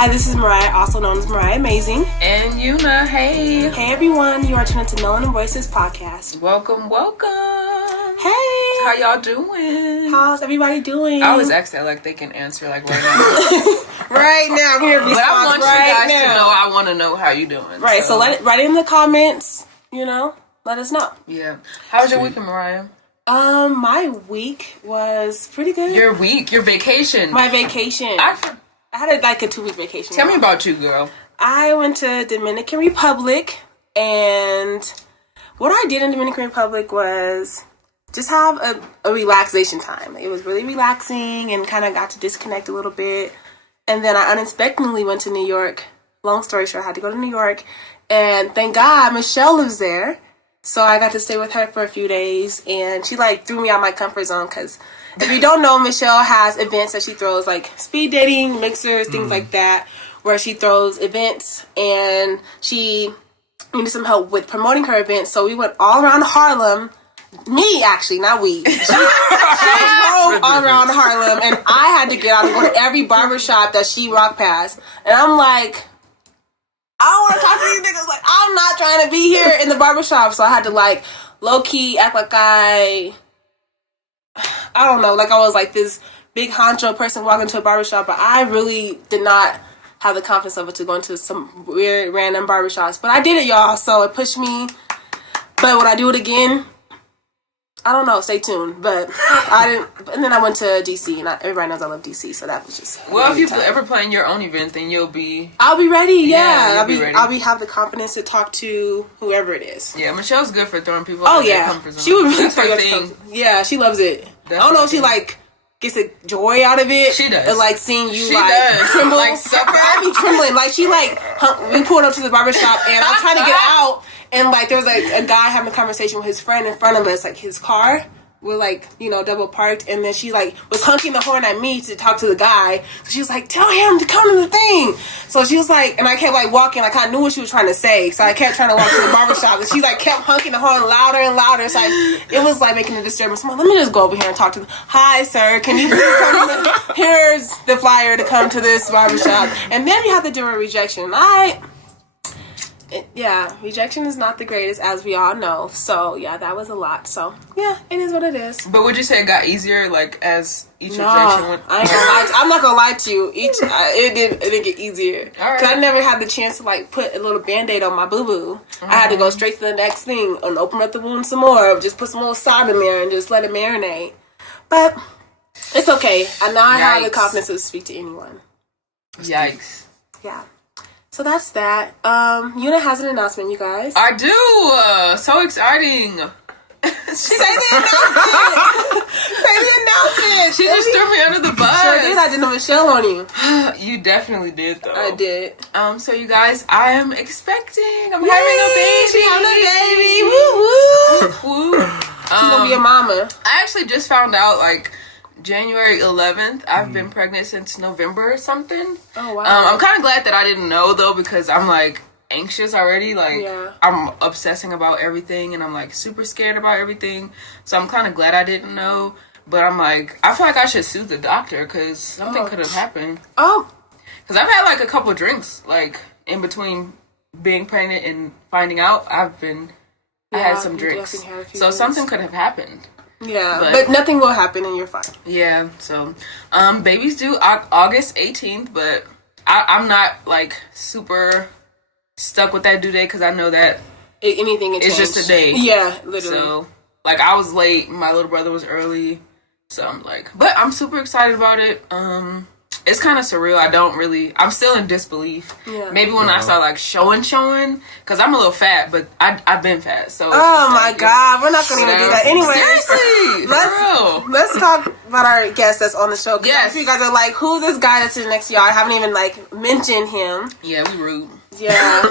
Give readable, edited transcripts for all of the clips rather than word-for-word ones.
Hi, this is Mariah, also known as Mariah Amazing. And Una, hey. Hey everyone, you are tuning to Melanin Voices podcast. Welcome. Hey. How y'all doing? How's everybody doing? I always ask that like they can answer like right now. Right now, I'm here. But I want you guys to know, I want to know how you doing. Right, so write it in the comments, let us know. Yeah. How was your weekend, Mariah? My week was pretty good. Your vacation. My vacation. I had a 2-week vacation. Tell me about you, girl. I went to Dominican Republic, and what I did in Dominican Republic was just have a relaxation time. It was really relaxing and kind of got to disconnect a little bit. And then I unexpectedly went to New York. Long story short, I had to go to New York, and thank God Michelle lives there. So I got to stay with her for a few days, and she threw me out of my comfort zone because if you don't know, Michelle has events that she throws, like speed dating, mixers, things like that, where she throws events, and she needed some help with promoting her events. So we went all around Harlem. Me, actually, not we. She drove all around Harlem, and I had to get out and go to every barbershop that she walked past. And I'm like, I don't want to talk to these niggas. Like, I'm not trying to be here in the barbershop. So I had to, low-key act like I don't know, like I was this big honcho person walking to a barbershop, but I really did not have the confidence of it to go into some weird random barbershops. But I did it, y'all, so it pushed me. But would I do it again? I don't know, stay tuned. But I didn't. And then I went to DC, and everybody knows I love DC, so that was just well, if you ever plan your own event, then I'll be ready. Yeah, I'll be have the confidence to talk to whoever it is. Yeah, Michelle's good for throwing people out of their comfort zone. She would really That's her thing. Yeah, she loves it. I don't know if she gets a joy out of it. She does. And seeing you does. tremble. Suffer. I be trembling. We pulled up to the barbershop, and I'm trying to get out, and there was a guy having a conversation with his friend in front of us, his car. We're double parked, and then she was honking the horn at me to talk to the guy. So she was like, "Tell him to come to the thing." So she was and I kept walking. I kind of knew what she was trying to say, so I kept trying to walk to the barbershop, and she kept honking the horn louder and louder. So it was making a disturbance. I'm like, let me just go over here and talk to them. Hi, sir, can you please come to here's the flyer to come to this barbershop, and then you have to do a rejection. Rejection is not the greatest, as we all know. So, yeah, that was a lot. So, yeah, it is what it is. But would you say it got easier, as each rejection went? I ain't gonna lie to you. I'm not gonna lie to you. It didn't get easier. All right. Because I never had the chance to, put a little Band-Aid on my boo-boo. Mm-hmm. I had to go straight to the next thing and open up the wound some more. Just put some little salt in there and just let it marinate. But it's okay. I have the confidence to speak to anyone. Yikes. Yeah. So that's that. Una has an announcement, you guys. I do. So exciting. Say the announcement. Say the announcement. She just threw me under the bus. Sure did. I did a Michelle on you. You definitely did, though. I did. So you guys, I am expecting. I'm having a baby. She's having a baby. Woo woo. Woo. She's gonna be a mama. I actually just found out January 11th. I've been pregnant since November or something. Oh, wow. I'm kind of glad that I didn't know, though, because I'm, anxious already. I'm obsessing about everything, and I'm, super scared about everything. So I'm kind of glad I didn't know. But I'm, I feel like I should sue the doctor, because something could have happened. Oh. Because I've had, a couple drinks, in between being pregnant and finding out. I had some drinks. So something could have happened. Yeah, but nothing will happen and you're fine. Yeah, so, baby's due August 18th, but I'm not, super stuck with that due date, because I know that anything can change. It's just a day. Yeah, literally. So, I was late, my little brother was early, so I'm but I'm super excited about it. It's kind of surreal. I'm still in disbelief. Yeah. Maybe when I start showing, because I'm a little fat, but I've been fat. So oh my God, we're not going to even do that. Anyway, seriously, let's talk about our guest that's on the show. Yes. If you guys are who's this guy that's sitting next to y'all? I haven't even mentioned him. Yeah, we rude. Yeah.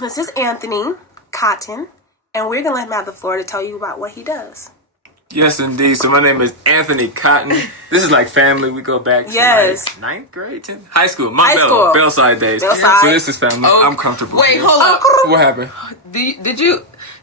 This is Anthony Cotton, and we're going to let him have the floor to tell you about what he does. Yes, indeed. So my name is Anthony Cotton. This is family. We go back to 9th grade, 10th? High school. Montbello. Bellside days. Bellside. So this is family. Oh, I'm comfortable. Wait, here. hold up. What happened?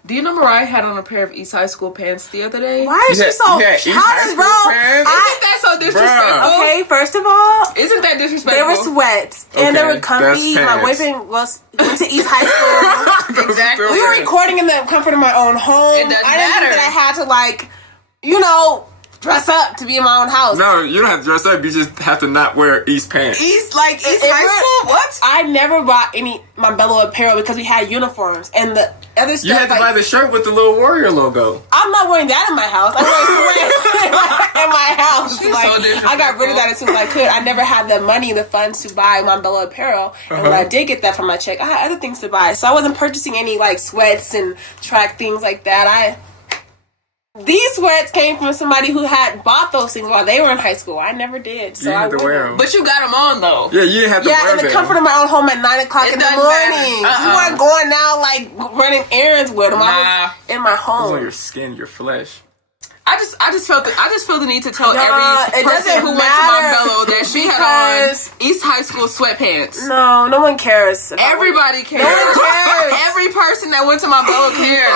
Do you know Mariah had on a pair of East High School pants the other day? Why is she so childish, bro? Isn't that so so disrespectful. Okay, first of all, isn't that disrespectful? They were sweats and they were comfy. My boyfriend went to East High School. Exactly. We were recording in the comfort of my own home. It doesn't I didn't matter. think that I had to dress up to be in my own house. No, you don't have to dress up. You just have to not wear East pants. East High School? What? I never bought any Montbello apparel because we had uniforms and the other stuff. You had to buy the shirt with the little warrior logo. I'm not wearing that in my house. I'm wearing in my house. So I got rid of that as soon as I could. I never had the money, the funds to buy Montbello apparel. And when I did get that from my check, I had other things to buy. So I wasn't purchasing any sweats and track things like that. These sweats came from somebody who had bought those things while they were in high school. I never did. So you had to wear them. But you got them on, though. Yeah, you had to wear them. Yeah, in the comfort of my own home at 9 o'clock in the morning. You weren't going out, running errands with them. I was in my home. It was on your skin, your flesh. I just feel the need to tell every person who went to Montbello that she had on East High School sweatpants. No one cares. Everybody cares. No one cares. Every person that went to Montbello cares.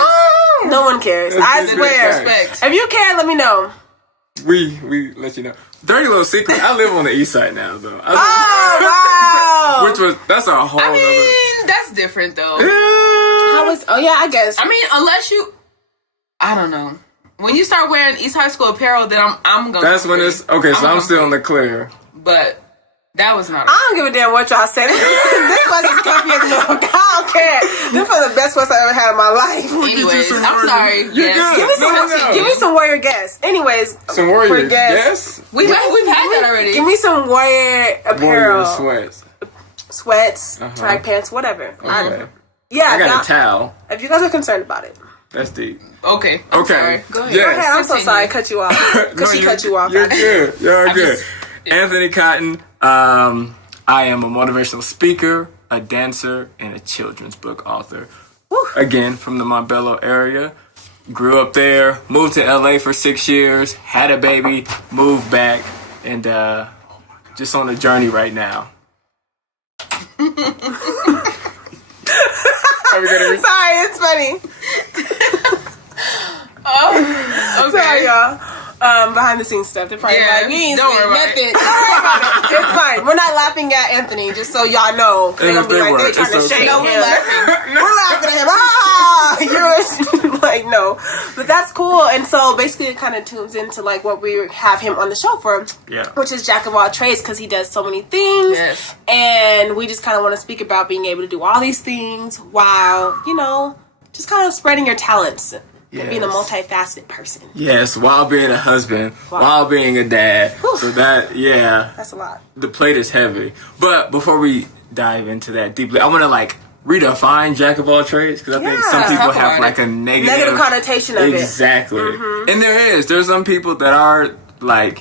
No one cares. I swear. If you care, let me know. We let you know. Dirty little secret. I live on the east side now, though. Wow. That's a whole. I mean, that's different though. I guess. I mean, unless you, I don't know. When you start wearing East High School apparel, then I'm gonna. That's when it's okay. So I'm still in the clear. But that was not. I don't give a damn what y'all say. This was as comfy as milk. I don't care. This was the best sweats I ever had in my life. Anyways, I'm sorry. Give me some warrior guests. Anyways, some warrior guests. We've had that already. Give me some warrior apparel. Warrior sweats, track pants, whatever. Okay. I got a towel. If you guys are concerned about it. That's deep. Okay. Sorry. Go ahead. Yes. Go ahead. I'm so sorry I cut you off. She cut you off. You're good. You're good. Anthony Cotton. I am a motivational speaker, a dancer, and a children's book author. Woo. Again, from the Montbello area. Grew up there, moved to LA for 6 years, had a baby, moved back, and just on a journey right now. Sorry, it's funny. Okay. Sorry, y'all. Behind the scenes stuff. They're probably like, we ain't don't saying worry nothing. It's fine. We're not laughing at Anthony, just so y'all know. They're gonna be like, they're trying to shake him. We're laughing at him. You're no. But that's cool. And so basically it kind of tunes into what we have him on the show for. Yeah. Which is Jack of all trades, because he does so many things. Yes. And we just kind of want to speak about being able to do all these things while, just kind of spreading your talents. Yes. And being a multifaceted person. Yes, while being a husband, while being a dad. Whew. So that's a lot. The plate is heavy. But before we dive into that deeply, I want to redefine Jack of all trades, because I think some people have a negative connotation of it. Exactly. Mm-hmm. And there's some people that are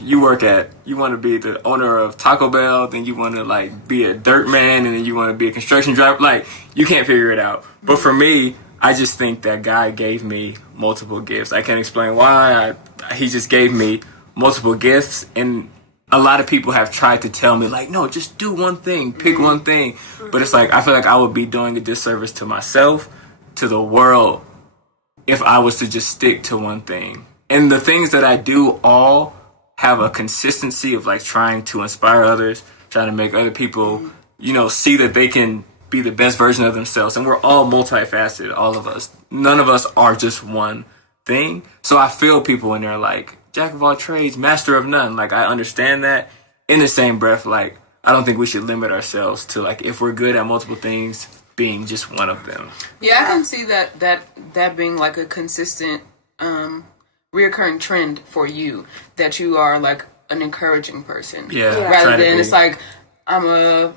you want to be the owner of Taco Bell, then you want to be a dirt man, and then you want to be a construction driver. You can't figure it out. But for me, I just think that God gave me multiple gifts. I can't explain why. He just gave me multiple gifts, and a lot of people have tried to tell me no, just do one thing, pick one thing. But it's I feel like I would be doing a disservice to myself, to the world, if I was to just stick to one thing. And the things that I do all have a consistency of trying to inspire others, trying to make other people, see that they can be the best version of themselves. And we're all multifaceted, all of us. None of us are just one thing. So I feel people when they're Jack of all trades, master of none. I understand that. In the same breath, I don't think we should limit ourselves to if we're good at multiple things, being just one of them. Yeah, I can see that being a consistent reoccurring trend for you, that you are an encouraging person. Yeah. Rather than it's I'm a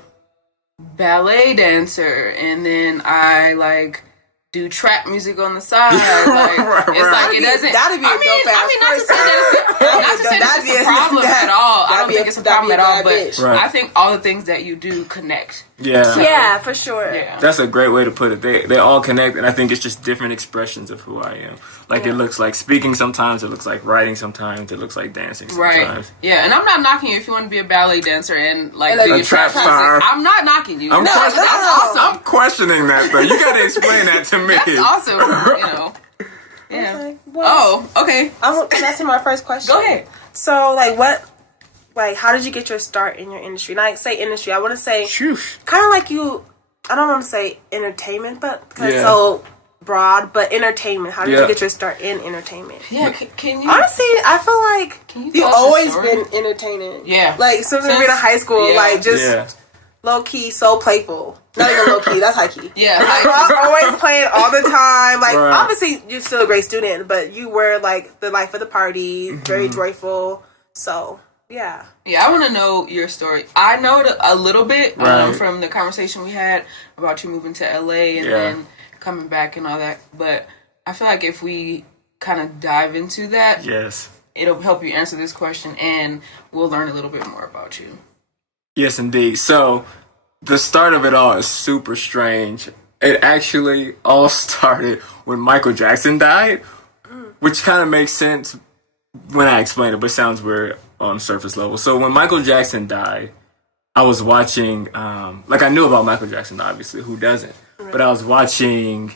ballet dancer, and then I do trap music on the side. It doesn't. That'd be a dope ass. Not to say that it's a problem at all. I don't think it's a problem at all. But I think all the things that you do connect. Yeah. Yeah, for sure. Yeah. That's a great way to put it. They all connect, and I think it's just different expressions of who I am. It looks like speaking sometimes, it looks like writing sometimes, it looks like dancing sometimes. Right. Yeah, and I'm not knocking you if you want to be a ballet dancer and do your trap star. I'm not knocking you. That's awesome. I'm questioning that though. You got to explain that to me. That's awesome. Yeah. Okay, well, okay. Can I answer my first question? Go ahead. So, what like, how did you get your start in your industry? And I say industry, I want to say Shoosh. kind of like you. I don't want to say entertainment, but because it's so broad. But entertainment. How did you get your start in entertainment? Yeah, can you? Honestly, I feel like you've always been entertaining. Yeah, like since we were in high school, like just low key, so playful. Not even low key, that's high key. Yeah, always playing all the time. Like obviously, you're still a great student, but you were like the life of the party, very joyful. So. Yeah. Yeah, I want to know your story. I know a little bit from the conversation we had about you moving to LA and then coming back and all that. But I feel like if we kind of dive into that, it'll help you answer this question and we'll learn a little bit more about you. Yes, indeed. So the start of it all is super strange. It actually all started when Michael Jackson died, which kind of makes sense when I explain it, but sounds weird on surface level. So when Michael Jackson died, I was watching, like I knew about Michael Jackson, obviously, who doesn't? Right. But I was watching,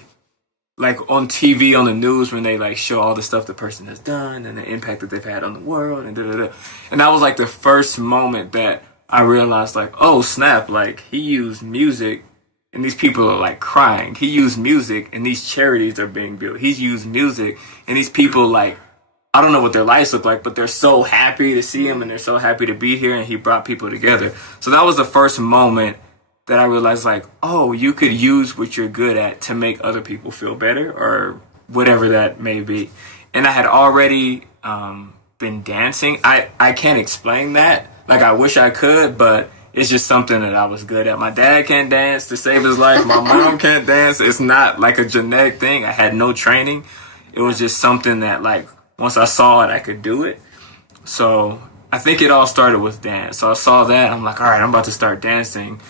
like on TV, on the news, when they like show all the stuff the person has done and the impact that they've had on the world and da-da-da. And that was like the first moment that I realized like, oh snap, like he used music and these people are like crying. He used music and these charities are being built. He's used music and these people like, I don't know what their lives look like, but they're so happy to see him and they're so happy to be here and he brought people together. So that was the first moment that I realized like, oh, you could use what you're good at to make other people feel better or whatever that may be. And I had already been dancing. I can't explain that. Like I wish I could, but it's just something that I was good at. My dad can't dance to save his life. My mom can't dance. It's not like a genetic thing. I had no training. It was just something that like, once I saw it, I could do it. So I think it all started with dance. So I saw that. I'm like, all right, I'm about to start dancing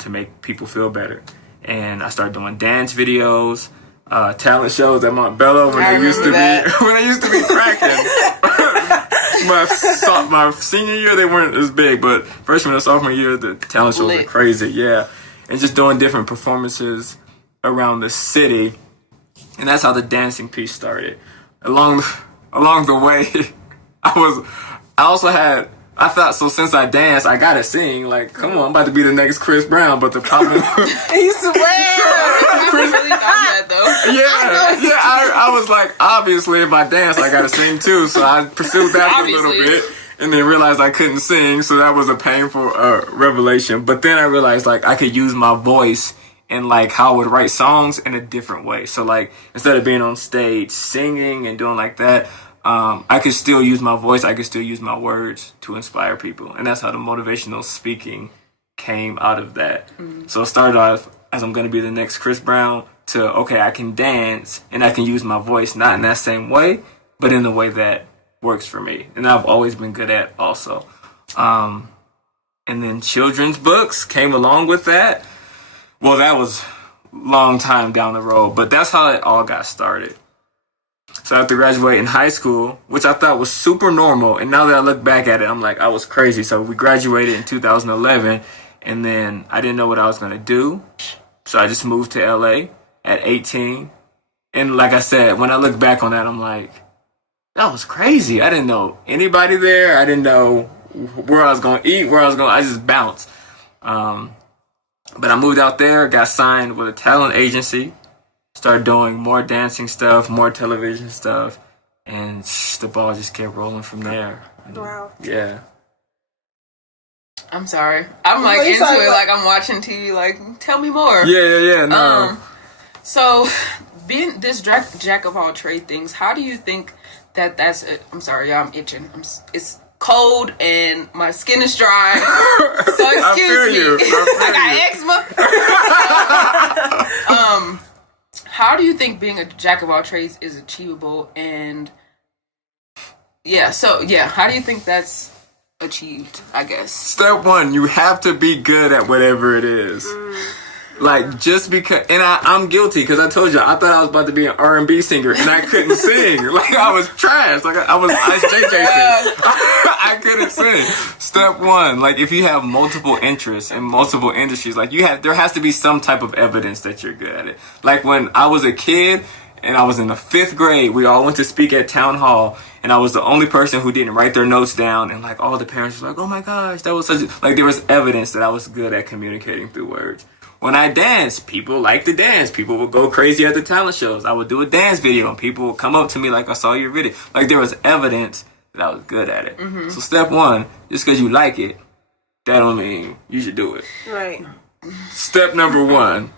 to make people feel better. And I started doing dance videos, talent shows at Montbello when they used to be cracking. my senior year, they weren't as big, but freshman and sophomore year, the talent shows were crazy. Yeah, and just doing different performances around the city, and that's how the dancing piece started. Along the way, I thought, so since I dance, I gotta sing. Like, come on, I'm about to be the next Chris Brown, but the problem... You swear! I really thought that, though. I was like, obviously, if I dance, I gotta sing, too. So I pursued that for a little bit, and then realized I couldn't sing, so that was a painful revelation. But then I realized, like, I could use my voice and, like, how I would write songs in a different way. So, like, instead of being on stage singing and doing like that, I could still use my voice. I could still use my words to inspire people. And that's how the motivational speaking came out of that. Mm-hmm. So it started off as I'm going to be the next Chris Brown to, okay, I can dance and I can use my voice, not in that same way, but in the way that works for me. And I've always been good at also. And then children's books came along with that. Well, that was a long time down the road, but that's how it all got started. So after graduating high school, which I thought was super normal, and now that I look back at it, I'm like, I was crazy. So we graduated in 2011, and then I didn't know what I was going to do. So I just moved to LA at 18. And like I said, when I look back on that, I'm like, that was crazy. I didn't know anybody there. I didn't know where I was going to eat, I just bounced. But I moved out there, got signed with a talent agency, started doing more dancing stuff, more television stuff, and the ball just kept rolling from there. Wow. Yeah. I'm sorry. I'm like into it, like I'm watching TV, like, tell me more. Yeah, no. So, being this jack of all trade things, how do you think that's it? I'm sorry, y'all, I'm itching. It's cold and my skin is dry. So excuse me. I got eczema. How do you think being a jack of all trades is achievable? And how do you think that's achieved, I guess? Step one, you have to be good at whatever it is. Like, just because, and I'm guilty, because I told you, I thought I was about to be an R&B singer, and I couldn't sing. Like, I was trash. Like, I was Ice JJ I couldn't sing. Step one, like, if you have multiple interests in multiple industries, like, there has to be some type of evidence that you're good at it. Like, when I was a kid, and I was in the 5th grade. We all went to speak at town hall, and I was the only person who didn't write their notes down. And like all the parents were like, "Oh my gosh, that was such a..." Like there was evidence that I was good at communicating through words. When I danced, people liked to dance. People would go crazy at the talent shows. I would do a dance video, and people would come up to me like, "I saw your video." Like there was evidence that I was good at it. Mm-hmm. So step 1, just because you like it, that don't mean you should do it. Right. Step number 1.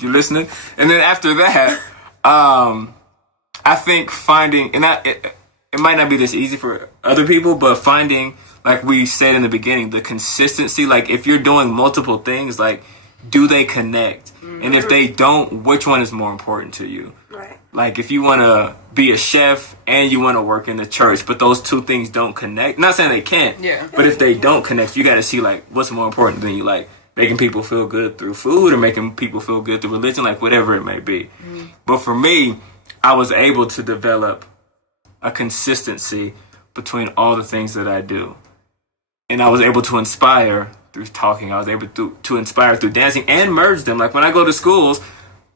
You listening? And then after that, I think finding, and it might not be this easy for other people, but finding, like we said in the beginning, the consistency. Like if you're doing multiple things, like do they connect? Mm-hmm. And if they don't, which one is more important to you? Right. Like if you want to be a chef and you want to work in the church, but those two things don't connect. Not saying they can't. Yeah. But if they don't connect, you got to see like what's more important than you, like making people feel good through food or making people feel good through religion, like whatever it may be. Mm-hmm. But for me, I was able to develop a consistency between all the things that I do. And I was able to inspire through talking. I was able to inspire through dancing and merge them. Like when I go to schools,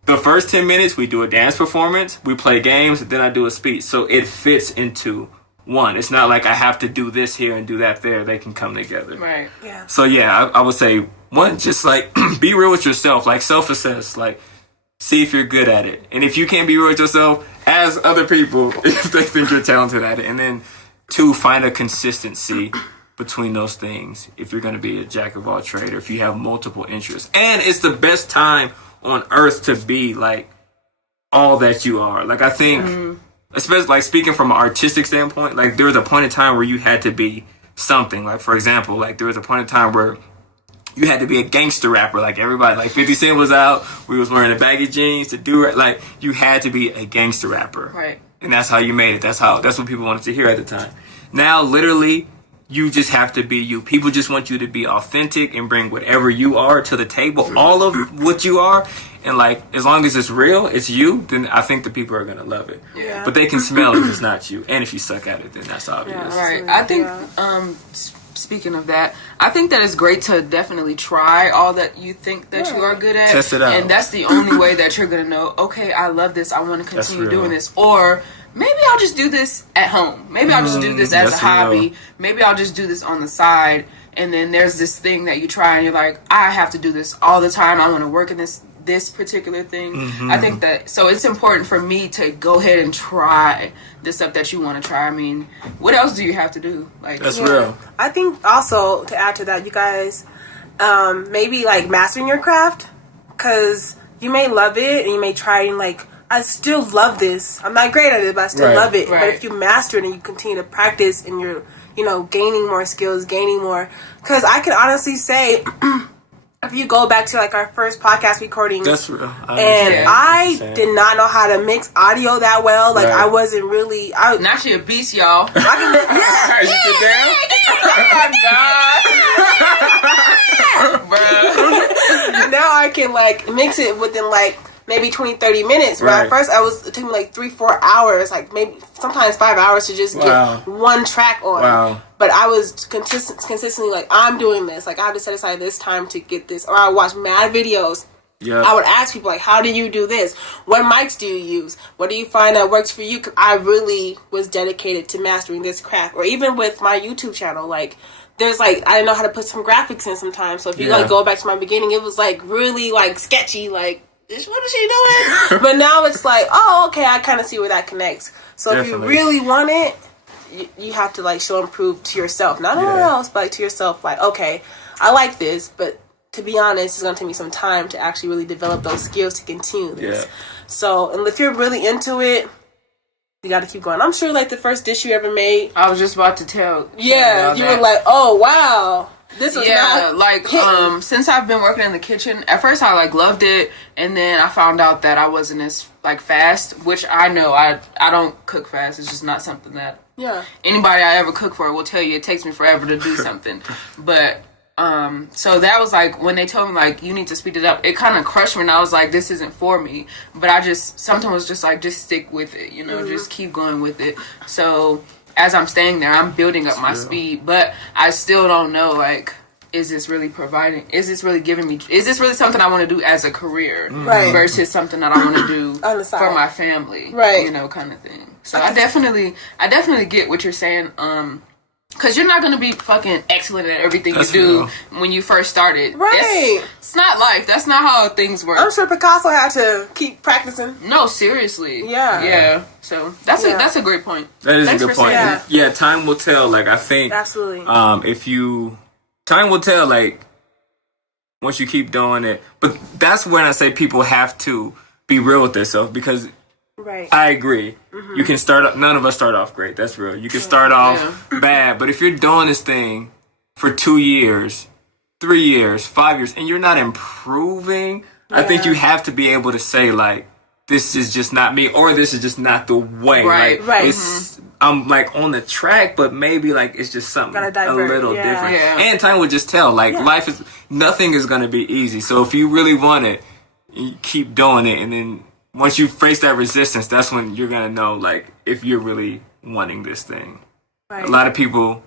the first 10 minutes we do a dance performance, we play games, then I do a speech. So it fits into one. It's not like I have to do this here and do that there. They can come together. Right. Yeah. So yeah, I would say one, just like be real with yourself, like self-assess, like see if you're good at it. And if you can't be real with yourself, ask other people if they think you're talented at it. And then 2, find a consistency between those things if you're going to be a jack of all trades or if you have multiple interests. And it's the best time on earth to be like all that you are. Like I think, especially like speaking from an artistic standpoint, like there was a point in time where you had to be something. Like for example, like there was a point in time where you had to be a gangster rapper. Like everybody, like 50 Cent was out. We was wearing the baggy jeans to do it. Like you had to be a gangster rapper. Right. And that's how you made it. That's what people wanted to hear at the time. Now, literally, you just have to be you. People just want you to be authentic and bring whatever you are to the table, all of what you are. And like, as long as it's real, it's you, then I think the people are going to love it. Yeah. But they can smell if it's not you. And if you suck at it, then that's obvious. Yeah, right. I think, speaking of that, I think that it's great to definitely try all that you think that you are good at. Test it out. And that's the only way that you're going to know, okay, I love this. I want to continue doing this. Or maybe I'll just do this at home. Maybe I'll just do this as a hobby. Maybe I'll just do this on the side. And then there's this thing that you try and you're like, I have to do this all the time. I want to work in this particular thing. Mm-hmm. I think that, so it's important for me to go ahead and try the stuff that you want to try. I mean, what else do you have to do? Like, that's real. I think also to add to that, you guys, maybe like mastering your craft, because you may love it and you may try and like, I still love this. I'm not great at it, but I still love it. Right. But if you master it and you continue to practice and you're, gaining more skills, gaining more, because I can honestly say, if you go back to like our first podcast recording, that's real. I did not know how to mix audio that well. Like I wasn't really. Now she a beast, y'all. You get down? Oh my god, bro. Now I can like mix it within like maybe 20-30 minutes. But at first it took me like 3-4 hours, like maybe sometimes 5 hours to just get one track on. Wow. But I was consistently like, I'm doing this. Like I have to set aside this time to get this. Or I would watch mad videos. Yeah. I would ask people like, how do you do this? What mics do you use? What do you find that works for you? 'Cause I really was dedicated to mastering this craft. Or even with my YouTube channel, like there's like, I didn't know how to put some graphics in sometimes. So if you like go back to my beginning, it was like really like sketchy, like, what is she doing? But now it's like, oh, okay, I kind of see where that connects. So if you really want it, you have to like show and prove to yourself, not anyone else, but like to yourself, like, okay, I like this, but to be honest, it's going to take me some time to actually really develop those skills to continue this. Yeah. So, and if you're really into it, you got to keep going. I'm sure like the first dish you ever made, I was just about to tell. Yeah, you were like, oh, wow. This was since I've been working in the kitchen, at first I like loved it, and then I found out that I wasn't as like fast, which I know I don't cook fast. It's just not something that anybody I ever cook for will tell you it takes me forever to do something. But so that was like when they told me like you need to speed it up, it kind of crushed me, and I was like, this isn't for me. But I just sometimes was just like, just stick with it, just keep going with it. So as I'm staying there, I'm building up my speed, but I still don't know, like, is this really providing? Is this really giving me? Is this really something I want to do as a career, right? Versus something that I want to do for my family, right? You know, kind of thing. So I definitely get what you're saying. Because you're not going to be fucking excellent at everything you do when you first started. Right. It's not life. That's not how things work. I'm sure Picasso had to keep practicing. No, seriously. Yeah. Yeah. So that's a great point. That is a good point. Yeah, time will tell. Like, I think... Absolutely. Time will tell, like, once you keep doing it. But that's when I say people have to be real with themselves, because... Right. I agree. Mm-hmm. You can start off, none of us start off great. That's real. You can start off bad, but if you're doing this thing for 2 years, 3 years, 5 years, and you're not improving, I think you have to be able to say, like, this is just not me, or this is just not the way. Right. Like, it's, I'm like on the track, but maybe like it's just something a little different. Yeah. And time will just tell. Like, life is, nothing is going to be easy. So if you really want it, you keep doing it, and then once you face that resistance, that's when you're going to know, like, if you're really wanting this thing. Right. A lot of people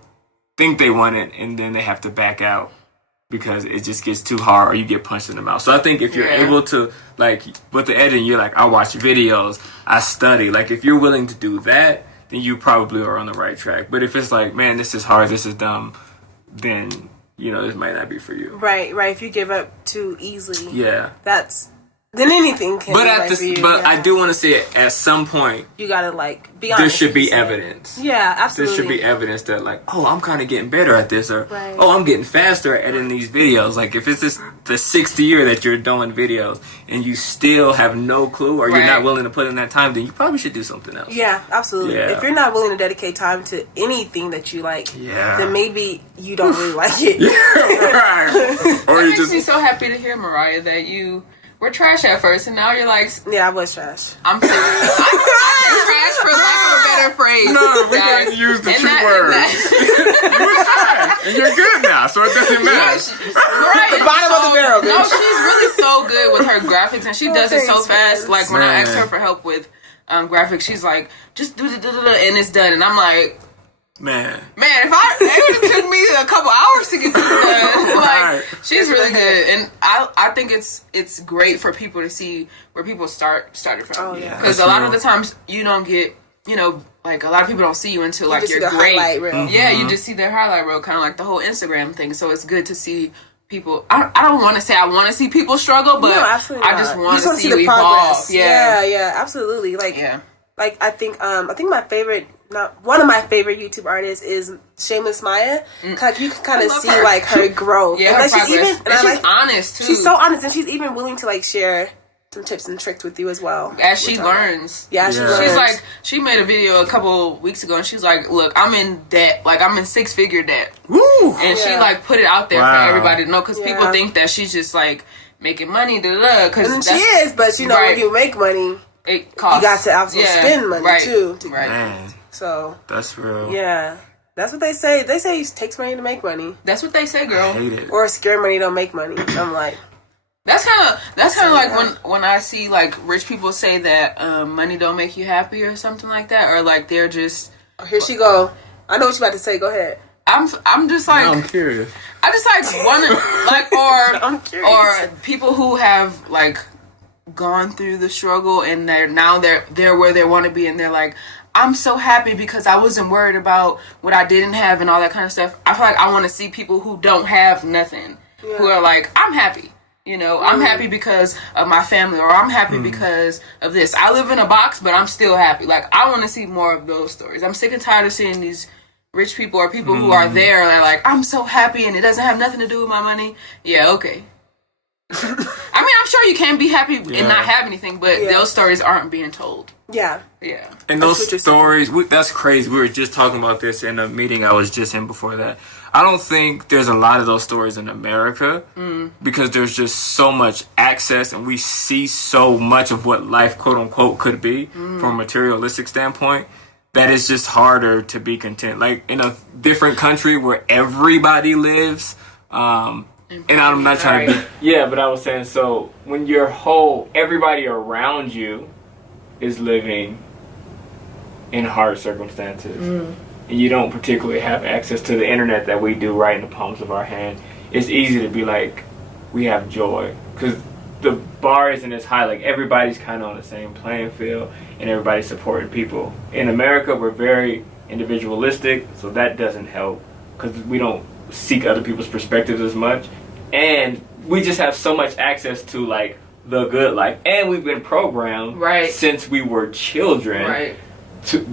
think they want it, and then they have to back out because it just gets too hard, or you get punched in the mouth. So I think if you're able to, like, with the editing, you're like, I watch videos, I study. Like, if you're willing to do that, then you probably are on the right track. But if it's like, man, this is hard, this is dumb, then, you know, this might not be for you. Right. If you give up too easily. Yeah. Then anything can be right for you. But I do want to say it, at some point, you gotta, like, be honest. There should be evidence. Yeah, absolutely. There should be evidence that, like, oh, I'm kind of getting better at this, or oh, I'm getting faster at editing these videos. Like, if it's the 6th year that you're doing videos and you still have no clue, or you're not willing to put in that time, then you probably should do something else. Yeah, absolutely. Yeah. If you're not willing to dedicate time to anything that you like, then maybe you don't really like it. Right. Or it makes me so happy to hear, Mariah, that you were trash at first, and now you're like... Yeah, I was trash. I'm serious. I'm trash for lack of a better phrase. No, we can't use the true words. You were trash, and you're good now, so it doesn't matter. The bottom of the barrel, bitch. No, she's really so good with her graphics, and she does it so fast. Like, when I asked her for help with graphics, she's like, just do the and it's done. And I'm like... Man, if it would have took me a couple hours to get this done. Like, she's really good, and I think it's great for people to see where people started from. Oh yeah, because a lot of the times you don't get, you know, like, a lot of people don't see you until like you're great. Highlight reel. Yeah, you just see their highlight reel, kind of like the whole Instagram thing. So it's good to see people. I don't want to say I want to see people struggle, but I just want to see you evolve. Yeah, absolutely. Like I think my favorite. One of my favorite YouTube artists is Shameless Maya. Cause you can kind of see her. Like her growth. Yeah, her progress. And she's honest too. She's so honest, and she's even willing to like share some tips and tricks with you as well. As she learns. She learns. She's like, she made a video a couple weeks ago, and she's like, "Look, I'm in debt. Like, I'm in 6-figure debt." Woo! And she like put it out there for everybody to know, because people think that she's just like making money. And she is, but you know, when you make money, it costs. You got to also spend money too. Man. So that's real. Yeah, that's what they say. They say it takes money to make money. That's what they say, girl. I hate it. Or scare money don't make money. I'm like, that's kind of like when I see like rich people say that money don't make you happy or something like that, or like they're just. Oh, here she go. I know what you're about to say. Go ahead. I'm just like. No, I'm curious. I just like want to like I'm curious. Or people who have like gone through the struggle and they're where they want to be, and they're like, I'm so happy because I wasn't worried about what I didn't have and all that kind of stuff. I feel like I want to see people who don't have nothing, who are like, I'm happy. You know, I'm happy because of my family, or I'm happy because of this. I live in a box, but I'm still happy. Like, I want to see more of those stories. I'm sick and tired of seeing these rich people or people who are there and are like, I'm so happy and it doesn't have nothing to do with my money. Yeah, okay. I mean, I'm sure you can be happy and not have anything, but those stories aren't being told. Yeah. And those stories, that's crazy. We were just talking about this in a meeting I was just in before that. I don't think there's a lot of those stories in America because there's just so much access, and we see so much of what life, quote unquote, could be from a materialistic standpoint, that it's just harder to be content. Like, in a different country where everybody lives, and I'm not trying to be... Yeah, but I was saying, so when everybody around you is living in hard circumstances, and you don't particularly have access to the internet that we do right in the palms of our hand, it's easy to be like, we have joy. Because the bar isn't as high. Like, everybody's kind of on the same playing field, and everybody's supporting people. In America, we're very individualistic, so that doesn't help. Because we don't seek other people's perspectives as much. And we just have so much access to, like, the good life. And we've been programmed since we were children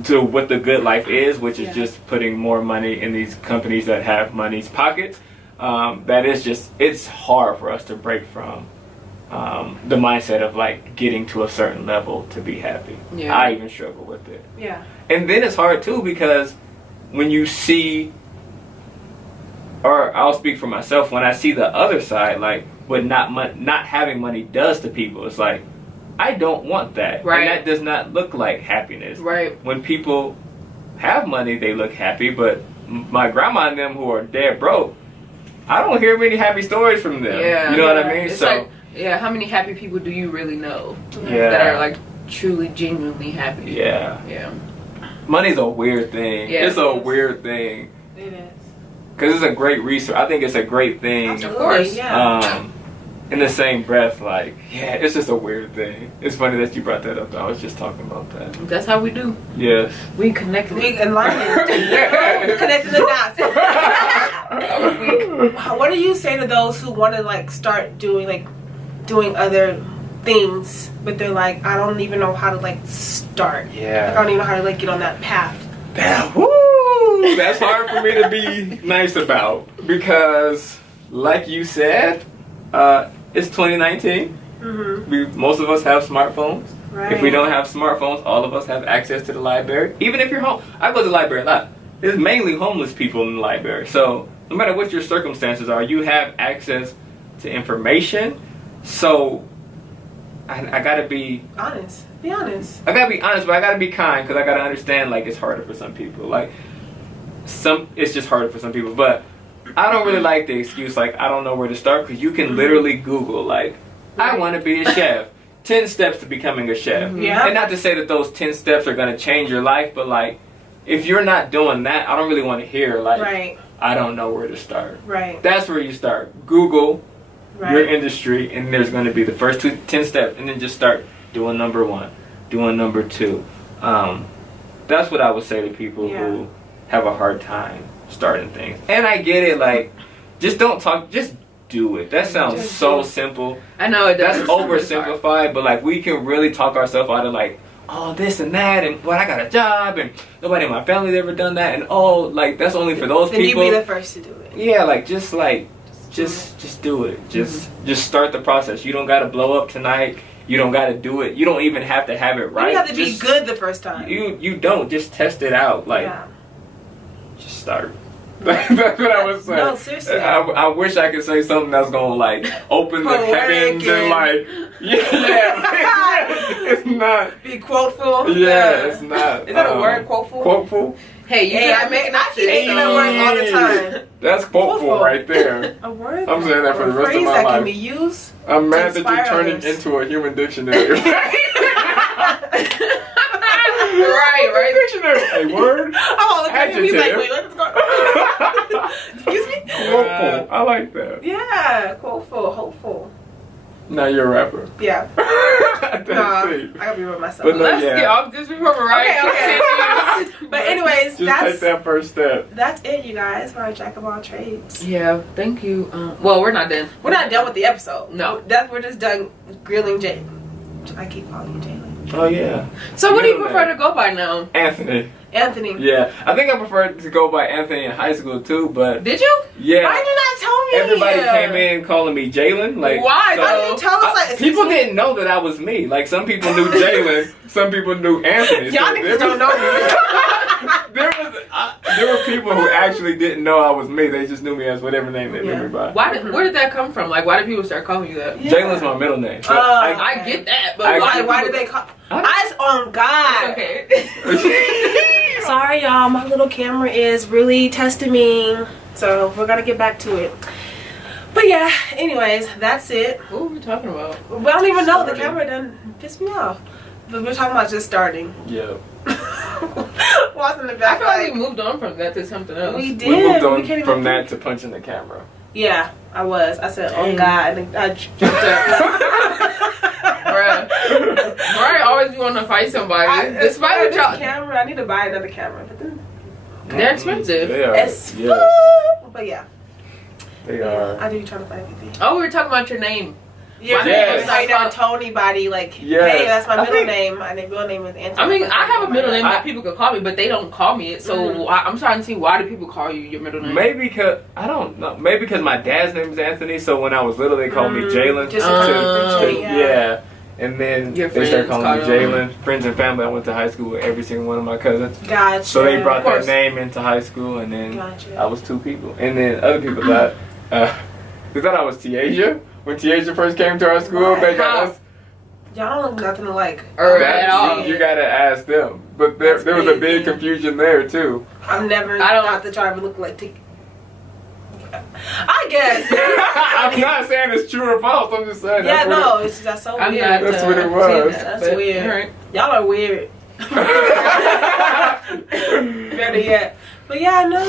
to what the good life is, which is just putting more money in these companies that have money's pockets. That is just, it's hard for us to break from the mindset of, like, getting to a certain level to be happy. Yeah. I even struggle with it. Yeah. And then it's hard, too, because when you see, or I'll speak for myself, when I see the other side, like, what not having money does to people, it's like, I don't want that. Right. And that does not look like happiness. Right. When people have money, they look happy, but my grandma and them who are dead broke, I don't hear many happy stories from them. Yeah. You know what I mean? It's so, like, how many happy people do you really know that are, like, truly, genuinely happy? Yeah. Yeah. Money's a weird thing. Yeah, it's a weird thing. It is. Because it's a great resource. I think it's a great thing. Absolutely, of course. Yeah. In the same breath, like, it's just a weird thing. It's funny that you brought that up. I was just talking about that. That's how we do. Yes. We connect. We enlightened. Connecting the dots. What do you say to those who want to, like, start doing other things, but they're like, I don't even know how to, like, start. Yeah. Like, I don't even know how to, like, get on that path. Woo! That's hard for me to be nice about, because, like you said, it's 2019. Mm-hmm. Most of us have smartphones. Right. If we don't have smartphones, all of us have access to the library. Even if you're home, I go to the library a lot. There's mainly homeless people in the library. So no matter what your circumstances are, you have access to information. So I gotta be honest. Be honest. I gotta be honest, but I gotta be kind, because I gotta understand, like, it's harder for some people. Like, it's just harder for some people. But I don't really like the excuse, like, I don't know where to start, because you can literally Google, like, I want to be a chef. 10 steps to becoming a chef. Yeah. And not to say that those 10 steps are going to change your life, but, like, if you're not doing that, I don't really want to hear, like, I don't know where to start. Right. That's where you start. Google your industry, and there's going to be the first 10 steps, and then just start doing number 1, doing number 2. That's what I would say to people who have a hard time starting things. And I get it, like, just don't talk, just do it. That sounds so simple. I know it does. That's oversimplified, but, like, we can really talk ourselves out of, like, oh, this and that, and I got a job, and nobody in my family's ever done that, and like, that's only for those people. Then you be the first to do it. Yeah, like, just do it. Just start the process. You don't got to blow up tonight. You don't got to do it. You don't even have to have it right. You have to be good the first time. You don't. Just test it out. Like, just start. That's what I was saying. No, seriously. I wish I could say something that's gonna, like, open the heavens and, like, it's not. Be quoteful. Yeah, it's not. Is that a word, quoteful? Quoteful. Hey, I keep making that word all the time. That's quoteful right there. A word. I'm saying that for the rest of my life. That can be used. I'm mad that you're turning into a human dictionary. Right. Dictionary. A word. Oh, look at him. He's like, wait, what's going on? Excuse me? Quoteful. I like that. Yeah, quoteful, hopeful. Now you're a rapper. Yeah. I gotta be with myself. But no, let's get off this before Mariah. Okay. But anyways, just take that first step. That's it, you guys, for our Jack of all trades. Yeah, thank you. Well, we're not done. We're not done with the episode. No. We're just done grilling Jay. I keep calling you Jalen. Oh, yeah. So what do you prefer to go by now? Anthony. Yeah, I think I preferred to go by Anthony in high school too, but... Did you? Yeah. Why did you not tell me? Everybody came in calling me Jalen. Like, why? So, why didn't you tell us? Like, people didn't know that I was me. Like, some people knew Jalen, some people knew Anthony. Y'all niggas don't know me. There were people who actually didn't know I was me. They just knew me as whatever name they knew me by. Where did that come from? Like, why did people start calling you that? Yeah. Jalen's my middle name. So I get that, but why did they call? Eyes on God. Okay. Sorry, y'all. My little camera is really testing me, so we're gonna get back to it. But yeah, anyways, that's it. What were we talking about? I don't even know. The camera done pissed me off. But we're talking about just starting. Yeah. Watching the back. I feel like we moved on from that to something else. We did. We moved on from that to punching the camera. Yeah, I was. I said, "Oh God," and I jumped up. Bruh. Mariah always be wanting to fight somebody. Despite what y'all... camera, I need to buy another camera. But then, they're expensive. They are. It's but yeah. They are. I do try to find everything. Oh, we were talking about your name. Your name is like never told anybody like, hey, that's my middle name. My real name is Anthony. I mean, I have a middle name that people could call me, but they don't call me it. So I'm trying to see, why do people call you your middle name? Maybe because I don't know. Maybe because my dad's name is Anthony. So when I was little, they called me Jalen. Yeah. And then they started calling me Jalen. Friends and family, I went to high school with every single one of my cousins. Gotcha. So they brought that name into high school, and then I was 2 people. And then other people thought, they thought I was Tiaja. When Tiaja first came to our school, they got us. Y'all don't look nothing alike. At all. You gotta ask them. But there was a big confusion there, too. I thought that y'all ever looked like I guess. I'm not saying it's true or false. I'm just saying. That's so weird. That's what it was. That's weird. Right. Y'all are weird. Better yet. But yeah, no,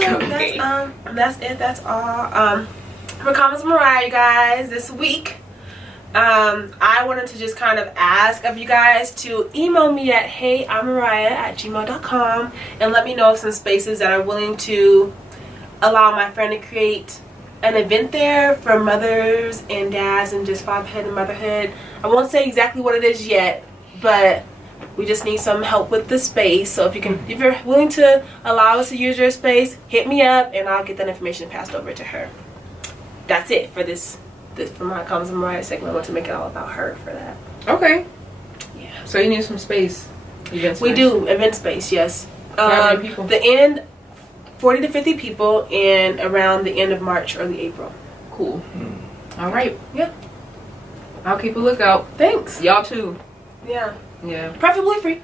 that's it. That's all. For Convos with Mariah, you guys, this week, I wanted to just kind of ask of you guys to email me at heyimariah@gmail.com and let me know of some spaces that are willing to allow my friend to create an event there for mothers and dads and just fatherhood and motherhood. I won't say exactly what it is yet, but we just need some help with the space. So if you're willing to allow us to use your space, hit me up and I'll get that information passed over to her. That's it for this for my Convos with Mariah segment. I want to make it all about her for that. Okay. Yeah. So you need some space. Event space. We do event space, yes. How many people? 40 to 50 people, and around the end of March, early April. Cool. All right. Yeah. I'll keep a lookout. Thanks. Y'all too. Yeah. Yeah. Preferably free.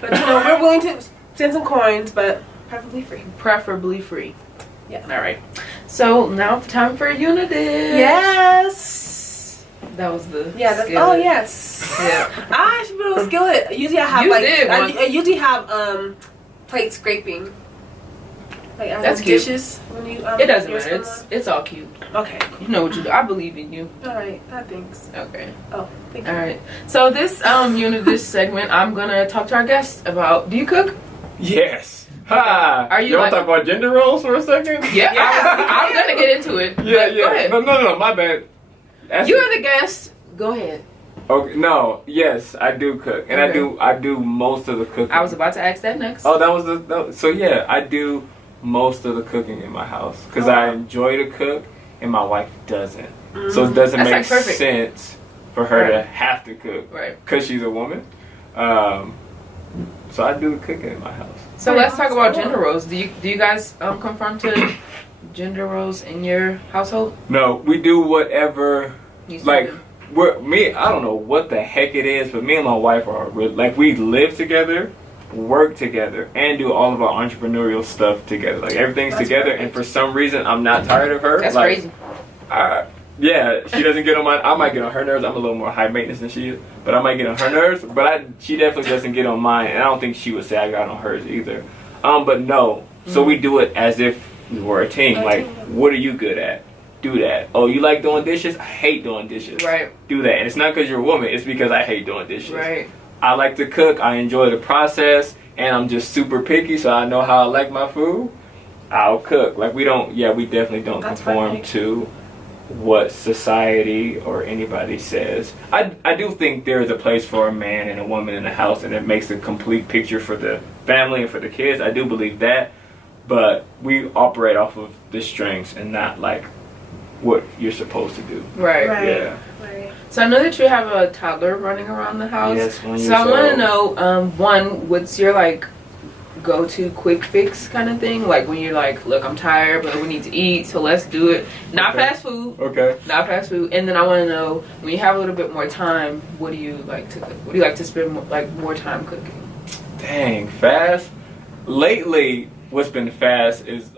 But we're willing to send some coins, but preferably free. Preferably free. Yeah. All right. So now time for Unadish. Yes. That was the skillet. Oh yes. Yeah. I should be able to skillet. Usually I have I usually have plate scraping. Like that's cute. Dishes when you it doesn't matter. It's all cute. Okay. You know what you do. I believe in you. All right. Thanks. Okay. Oh, thank you. All right. So this Unadish segment, I'm gonna talk to our guests about. Do you cook? Yes. Hi. Are you? You want to talk about gender roles for a second? Yeah. I'm gonna get into it. Yeah. Go ahead. No. My bad. You're the guest. Go ahead. Okay. No. Yes, I do cook, and I do most of the cooking. I was about to ask that next. Oh, that was so yeah, I do most of the cooking in my house because I enjoy to cook and my wife doesn't. So it doesn't make sense for her to have to cook because she's a woman. So I do the cooking in my house. So let's talk about gender roles. Do you guys confront to gender roles in your household? No, we do whatever. Like I don't know what the heck it is, but me and my wife we live together, work together, and do all of our entrepreneurial stuff together. Like everything's together, and for some reason I'm not tired of her. That's crazy. Yeah, she doesn't get on I might get on her nerves. I'm a little more high maintenance than she is, but I might get on her nerves. But she definitely doesn't get on mine, and I don't think she would say I got on hers either. But no, so we do it as if we were a team. Like, what are you good at? Do that. Oh, you like doing dishes? I hate doing dishes. Right. Do that. And it's not because you're a woman. It's because I hate doing dishes. Right. I like to cook. I enjoy the process, and I'm just super picky, so I know how I like my food. I'll cook. Like we definitely don't conform to what society or anybody says. I do think there is a place for a man and a woman in the house, and it makes a complete picture for the family and for the kids. I do believe that, but we operate off of the strengths and not like what you're supposed to do. Right. Yeah. Right. So I know that you have a toddler running around the house. Yes, 1 year so I want to old. know, one, what's your like go-to quick fix kind of thing? Like when you're like, look, I'm tired, but we need to eat, so let's do it. Not fast food. Okay. Not fast food. And then I want to know, when you have a little bit more time, what do you like to cook? What do you like to spend more time cooking? Dang, fast. Lately, what's been fast is